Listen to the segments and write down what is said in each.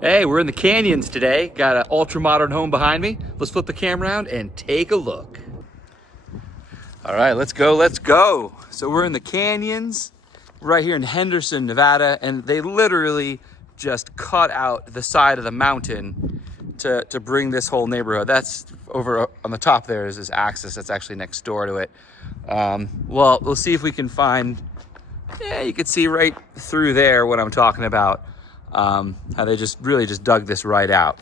Hey, we're in the canyons today. Got an ultra modern home behind me. Let's flip the camera around and take a look. All right, let's go. So we're in the canyons right here in Henderson, Nevada, and they literally just cut out the side of the mountain to bring this whole neighborhood. That's over on the top there is this axis that's actually next door to it. Well, we'll see if we can find, you can see right through there what I'm talking about. How they really just dug this right out.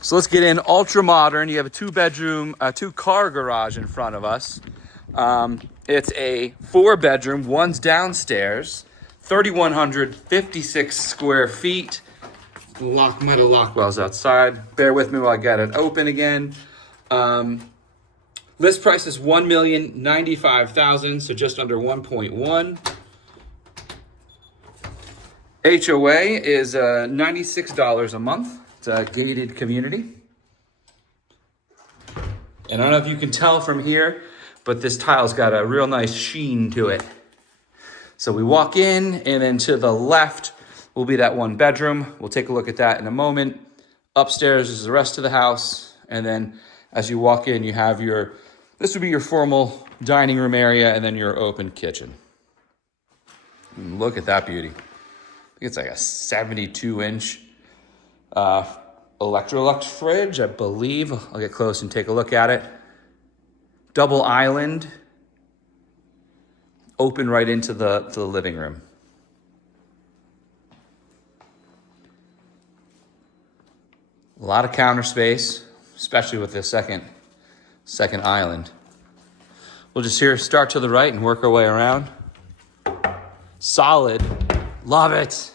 So let's get in. Ultra modern. You have a 2-bedroom, 2-car garage in front of us. It's a 4-bedroom, one's downstairs, 3,156 square feet. Metal lock wells outside. Bear with me while I get it open again. List price is $1,095,000, so just under 1.1. HOA is $96 a month. It's a gated community. And I don't know if you can tell from here, but this tile's got a real nice sheen to it. So we walk in, and then to the left will be that 1 bedroom. We'll take a look at that in a moment. Upstairs is the rest of the house. And then as you walk in, you have this would be your formal dining room area, and then your open kitchen. And look at that beauty. I think it's like a 72-inch Electrolux fridge, I believe. I'll get close and take a look at it. Double island, open right into the living room. A lot of counter space, especially with the second island. We'll just start to the right and work our way around. Solid. Love it.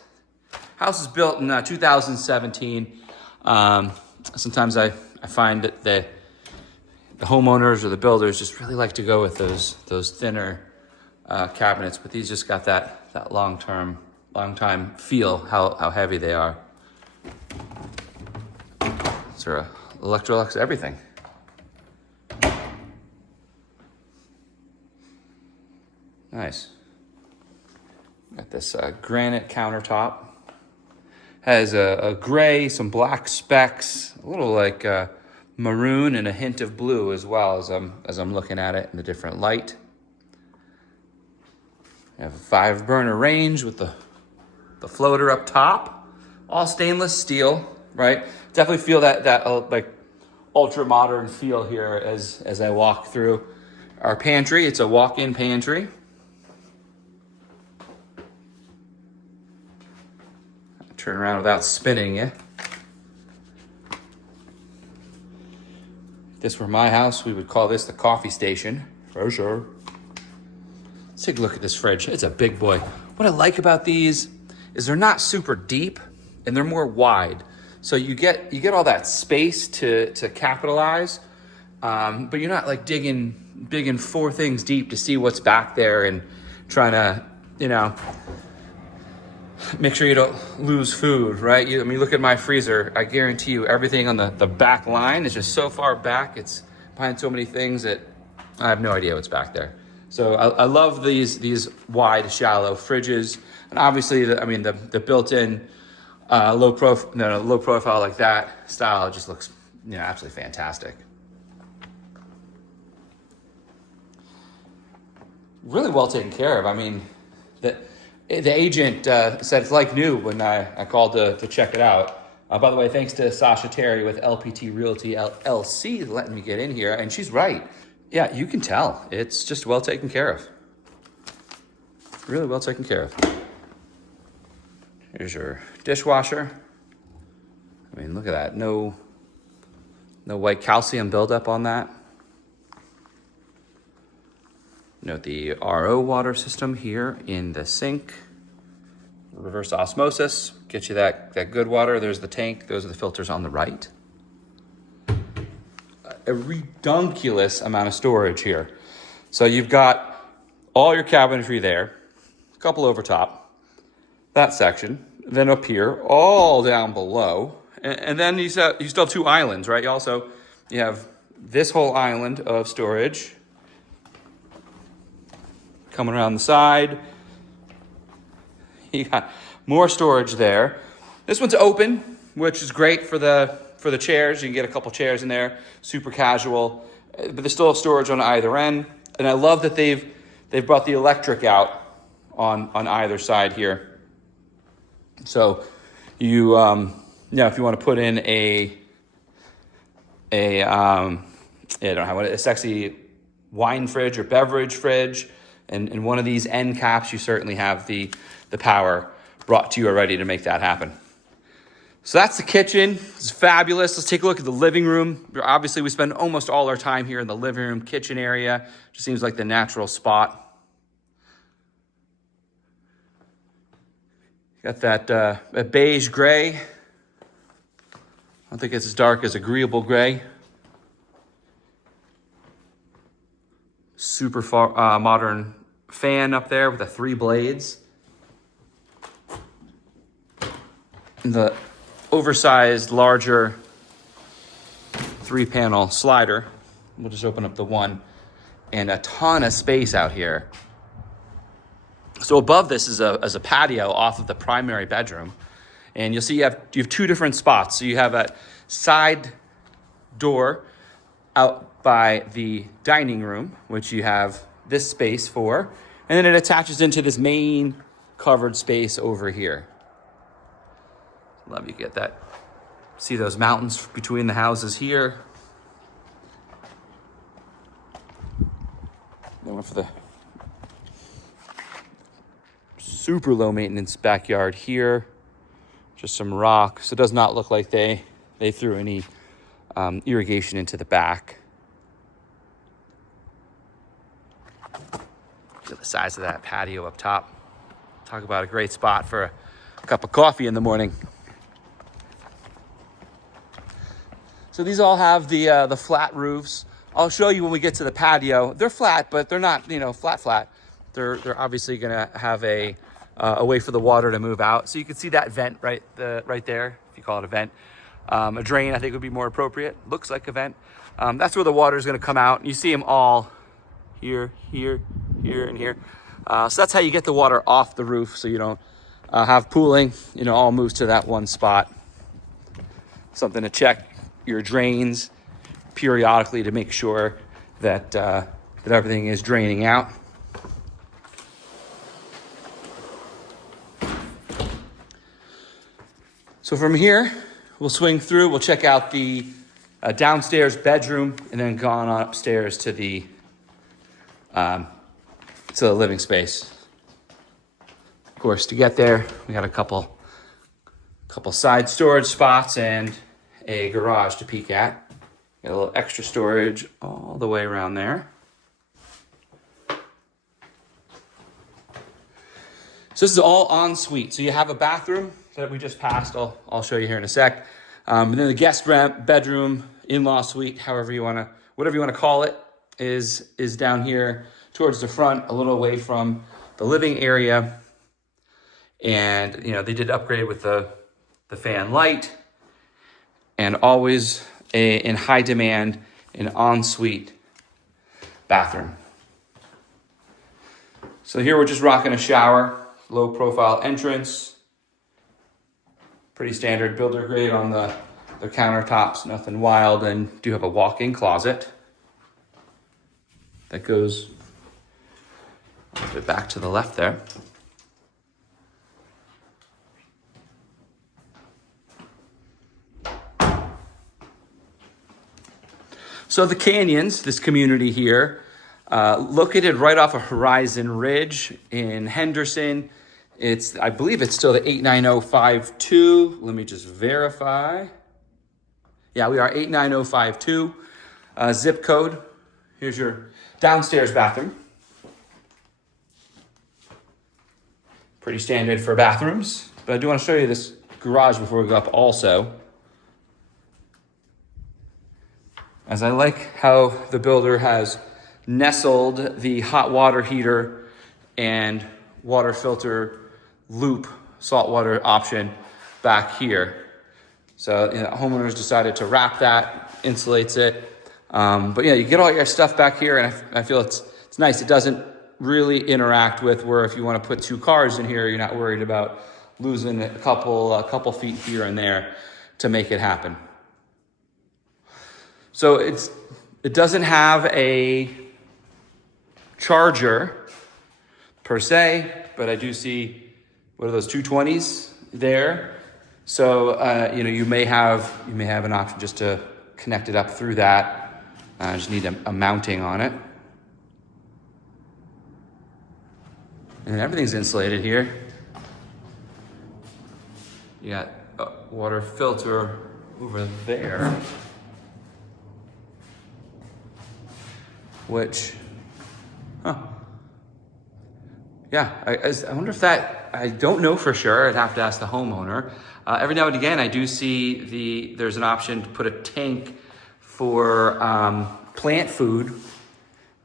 House is built in 2017. Sometimes I find that the homeowners or the builders just really like to go with those thinner cabinets, but these just got that long time feel, how heavy they are. Sort of Electrolux everything. Nice. Got this granite countertop. Has a gray, some black specks, a little like maroon and a hint of blue as well as I'm looking at it in a different light. I have a 5-burner range with the floater up top. All stainless steel, right? Definitely feel that like ultra modern feel here as I walk through our pantry. It's a walk-in pantry. Turn around without spinning you. If this were my house, we would call this the coffee station, for sure. Let's take a look at this fridge. It's a big boy. What I like about these is they're not super deep and they're more wide. So you get all that space to capitalize, but you're not like digging 4 things deep to see what's back there and trying to, make sure you don't lose food, right? Look at my freezer. I guarantee you everything on the back line is just so far back. It's behind so many things that I have no idea what's back there. So I love these wide, shallow fridges. And obviously, the built-in low profile like that style just looks absolutely fantastic. Really well taken care of. The agent said it's like new when I called to check it out. By the way, thanks to Sasha Terry with LPT Realty LLC letting me get in here. And she's right. Yeah, you can tell. It's just well taken care of. Really well taken care of. Here's your dishwasher. Look at that. No white calcium buildup on that. Note the RO water system here in the sink. Reverse osmosis, get you that good water. There's the tank. Those are the filters on the right. A redunculous amount of storage here. So you've got all your cabinetry there, a couple over top, that section, then up here, all down below. And then you still have 2 islands, right? You have this whole island of storage coming around the side. You got more storage there. This one's open, which is great for the chairs. You can get a couple chairs in there, super casual, but there's still storage on either end. And I love that they've brought the electric out on either side here. So you if you want to put in a sexy wine fridge or beverage fridge, and in one of these end caps, you certainly have the power brought to you already to make that happen. So that's the kitchen. It's fabulous. Let's take a look at the living room. Obviously, we spend almost all our time here in the living room, kitchen area. Just seems like the natural spot. Got that beige gray. I don't think it's as dark as agreeable gray. Super modern fan up there with the 3 blades. And the oversized, larger 3-panel slider. We'll just open up the one, and a ton of space out here. So above this is a patio off of the primary bedroom, and you'll see you have 2 different spots. So you have a side door out by the dining room, which you have this space for, and then it attaches into this main covered space over here. Love you get that. See those mountains between the houses here. Then went for the super low maintenance backyard here. Just some rock. So it does not look like they threw any irrigation into the back. Look at the size of that patio up top. Talk about a great spot for a cup of coffee in the morning. So these all have the flat roofs. I'll show you when we get to the patio. They're flat, but they're not flat. They're obviously gonna have a way for the water to move out. So you can see that vent right there, if you call it a vent. A drain, I think, would be more appropriate. Looks like a vent. That's where the water is gonna come out. You see them all here, here, here, and here. So that's how you get the water off the roof, so you don't have pooling. All moves to that one spot. Something to check your drains periodically to make sure that everything is draining out. So from here, we'll swing through. We'll check out the downstairs bedroom, and then go on upstairs to the living space. Of course, to get there, we got a couple side storage spots and a garage to peek at. Got a little extra storage all the way around there. So this is all en suite. So you have a bathroom that we just passed. I'll show you here in a sec. And then the guest bedroom, in-law suite, whatever you want to call it, is down here towards the front, a little away from the living area. And they did upgrade with the fan light, and always in high demand, an ensuite bathroom. So here we're just rocking a shower, low profile entrance, pretty standard builder grade on the countertops, nothing wild, and do have a walk-in closet that goes a bit back to the left there. So the Canyons, this community here, located right off of Horizon Ridge in Henderson. I believe it's still the 89052. Let me just verify. Yeah, we are 89052. Zip code. Here's your downstairs bathroom. Pretty standard for bathrooms. But I do want to show you this garage before we go up also. As I like how the builder has nestled the hot water heater and water filter loop saltwater option back here. So homeowners decided to wrap that, insulates it. But you get all your stuff back here, and I feel it's nice. It doesn't really interact with where if you want to put 2 cars in here, you're not worried about losing a couple feet here and there to make it happen. So it doesn't have a charger per se, but I do see, what are those, 220s there? So you may have an option just to connect it up through that. I just need a mounting on it. And everything's insulated here. You got a water filter over there, which, yeah, I wonder if that, I don't know for sure. I'd have to ask the homeowner. Every now and again, I do see there's an option to put a tank for plant food,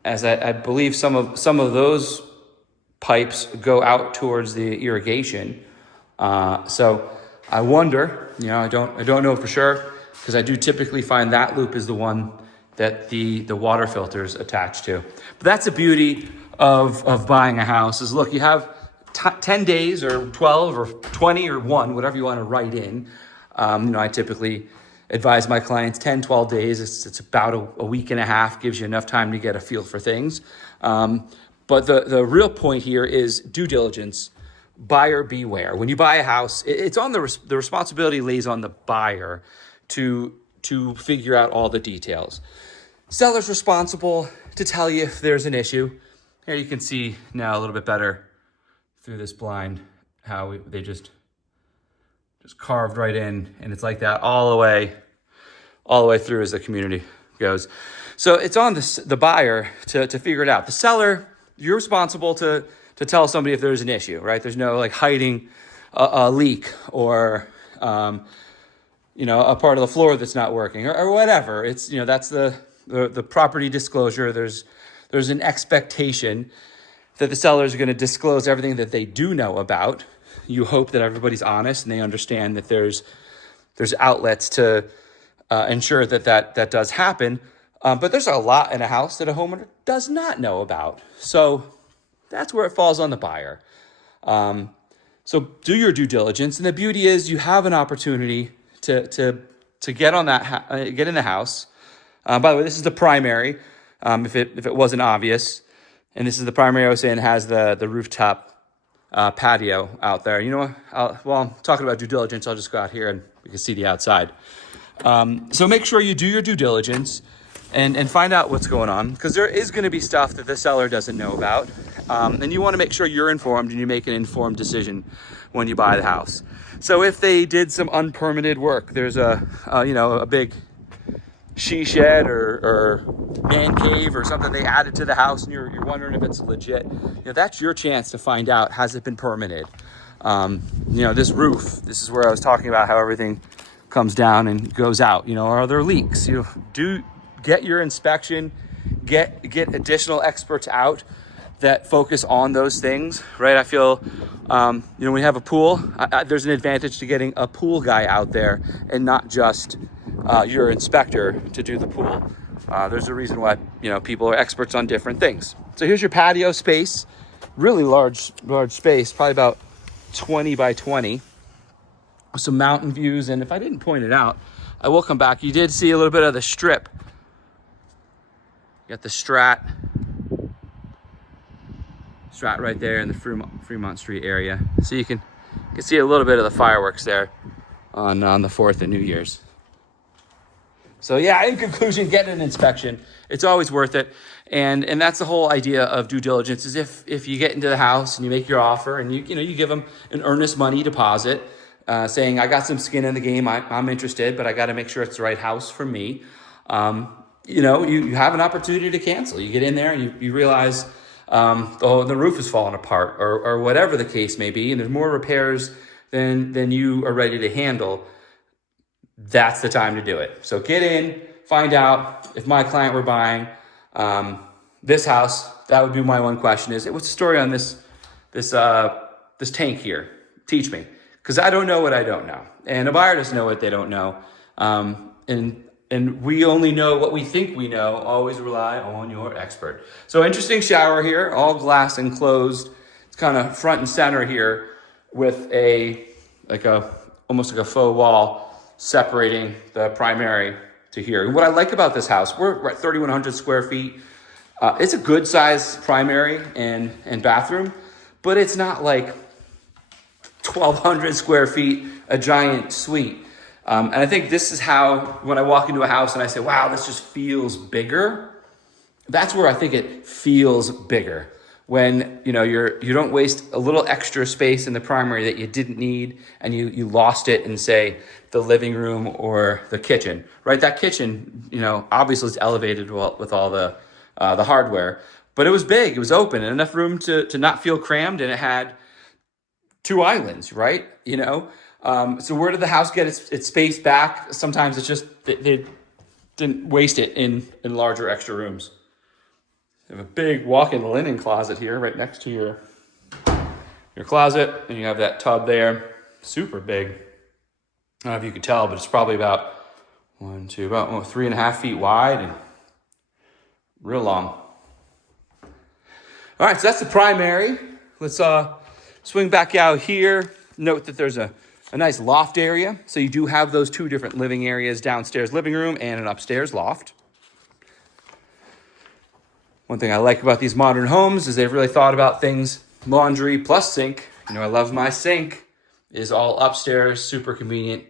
as I believe some of those pipes go out towards the irrigation. So I wonder, I don't know for sure, because I do typically find that loop is the one that the water filter's attached to. But that's the beauty of buying a house, is look, you have 10 days or 12 or 20 or 1, whatever you want to write in. I typically advise my clients 10, 12 days. It's about a week and a half, gives you enough time to get a feel for things. But the real point here is due diligence, buyer beware. When you buy a house, it's on the responsibility lays on the buyer to figure out all the details. Seller's responsible to tell you if there's an issue. Here you can see now a little bit better through this blind how they just carved right in, and it's like that all the way through as the community goes. So it's on the buyer to figure it out. The seller, you're responsible to tell somebody if there's an issue, right? There's no like hiding a leak or a part of the floor that's not working or whatever. It's that's the property disclosure. There's an expectation that the sellers are going to disclose everything that they do know about. You hope that everybody's honest and they understand that there's outlets to ensure that does happen. But there's a lot in a house that a homeowner does not know about. So that's where it falls on the buyer. So do your due diligence. And the beauty is you have an opportunity to get on that, get in the house. By the way, this is the primary, if it wasn't obvious. And this is the primary I was saying has the rooftop patio out there. While I'm talking about due diligence, I'll just go out here and we can see the outside. So make sure you do your due diligence and find out what's going on, because there is going to be stuff that the seller doesn't know about. And you want to make sure you're informed and you make an informed decision when you buy the house. So if they did some unpermitted work, there's a big she shed or man cave or something they added to the house and you're wondering if it's legit, that's your chance to find out, has it been permitted? This roof, this is where I was talking about how everything comes down and goes out, are there leaks? Do get your inspection, get additional experts out that focus on those things, right? I feel, when we have a pool, there's an advantage to getting a pool guy out there and not just your inspector to do the pool. There's a reason why, people are experts on different things. So here's your patio space, really large space, probably about 20 by 20, with some mountain views. And if I didn't point it out, I will come back. You did see a little bit of the strip. You got the Strat right there in the Fremont Street area. So you can see a little bit of the fireworks there on the 4th and New Year's. So yeah, in conclusion, get an inspection. It's always worth it. And that's the whole idea of due diligence, is if you get into the house and you make your offer and you give them an earnest money deposit, saying, I got some skin in the game, I'm interested, but I got to make sure it's the right house for me. You have an opportunity to cancel. You get in there and you realize the roof is falling apart or whatever the case may be, and there's more repairs than you are ready to handle. That's the time to do it. So get in, find out. If my client were buying this house, that would be my one question is, what's the story on this tank here? Teach me. Because I don't know what I don't know. And a buyer doesn't know what they don't know. And we only know what we think we know. Always rely on your expert. So interesting shower here, all glass enclosed. It's kind of front and center here with almost like a faux wall separating the primary to here. And what I like about this house, we're at 3,100 square feet. It's a good size primary and bathroom, but it's not like 1,200 square feet, a giant suite. And I think this is how, when I walk into a house and I say, wow, this just feels bigger, that's where I think it feels bigger. When you don't waste a little extra space in the primary that you didn't need, and you lost it in, say, the living room or the kitchen, right? That kitchen, obviously is elevated with all the hardware, but it was big, it was open, and enough room to not feel crammed, and it had 2 islands, right? So where did the house get its space back? Sometimes it's just they didn't waste it in larger extra rooms. You have a big walk-in linen closet here right next to your closet, and you have that tub there, super big. I don't know if you can tell, but it's probably about 3.5 feet wide and real long. All right, so that's the primary. Let's swing back out here. Note that there's a nice loft area. So you do have those 2 different living areas, downstairs living room and an upstairs loft. One thing I like about these modern homes is they've really thought about things, laundry plus sink. I love my sink is all upstairs, super convenient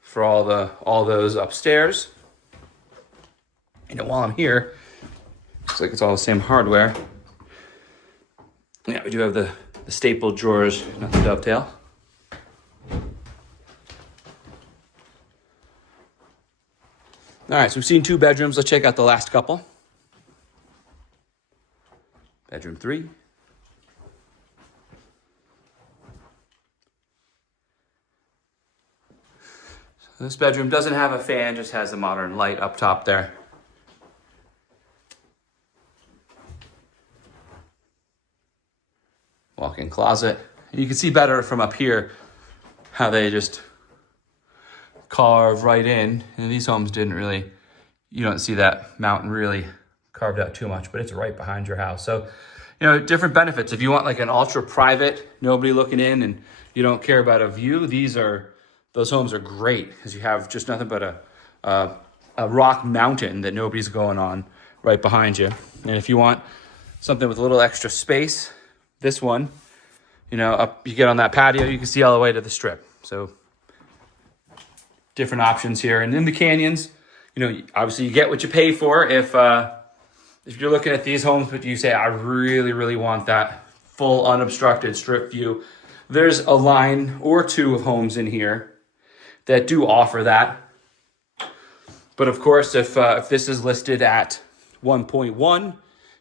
for all those upstairs. While I'm here, looks like it's all the same hardware. Yeah, we do have the stapled drawers, not the dovetail. All right, so we've seen 2 bedrooms. Let's check out the last couple. Bedroom 3. So this bedroom doesn't have a fan, just has a modern light up top there. Walk-in closet. And you can see better from up here how they just carve right in. And these homes you don't see that mountain really carved out too much, but it's right behind your house. So, different benefits. If you want like an ultra private, nobody looking in, and you don't care about a view, those homes are great because you have just nothing but a rock mountain that nobody's going on right behind you. And if you want something with a little extra space, this one, you get on that patio, you can see all the way to the strip. So different options here. And in the canyons, obviously you get what you pay for. If you're looking at these homes, but you say, I really, really want that full unobstructed strip view, there's a line or 2 of homes in here that do offer that. But of course, if this is listed at 1.1,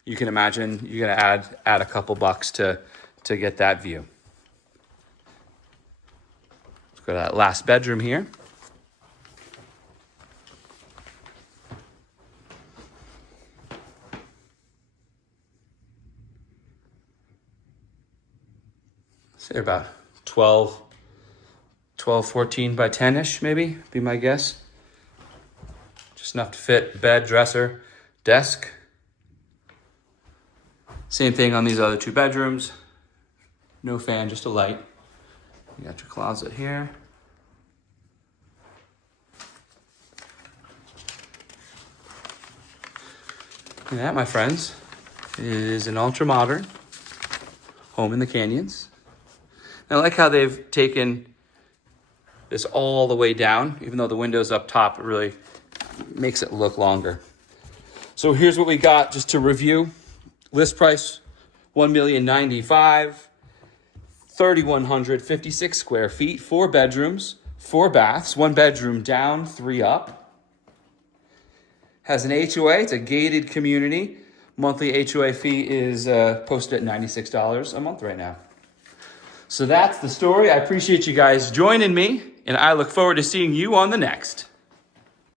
you can imagine you're gonna add a couple bucks to get that view. Let's go to that last bedroom here. Say about 12, 14 by 10-ish, maybe, be my guess. Just enough to fit bed, dresser, desk. Same thing on these other 2 bedrooms. No fan, just a light. You got your closet here. And that, my friends, is an ultra-modern home in the canyons. I like how they've taken this all the way down. Even though the window's up top, it really makes it look longer. So here's what we got just to review. List price, $1,095,000, 3,156 square feet, 4 bedrooms, 4 baths, 1 bedroom down, 3 up. Has an HOA, it's a gated community. Monthly HOA fee is posted at $96 a month right now. So that's the story. I appreciate you guys joining me, and I look forward to seeing you on the next.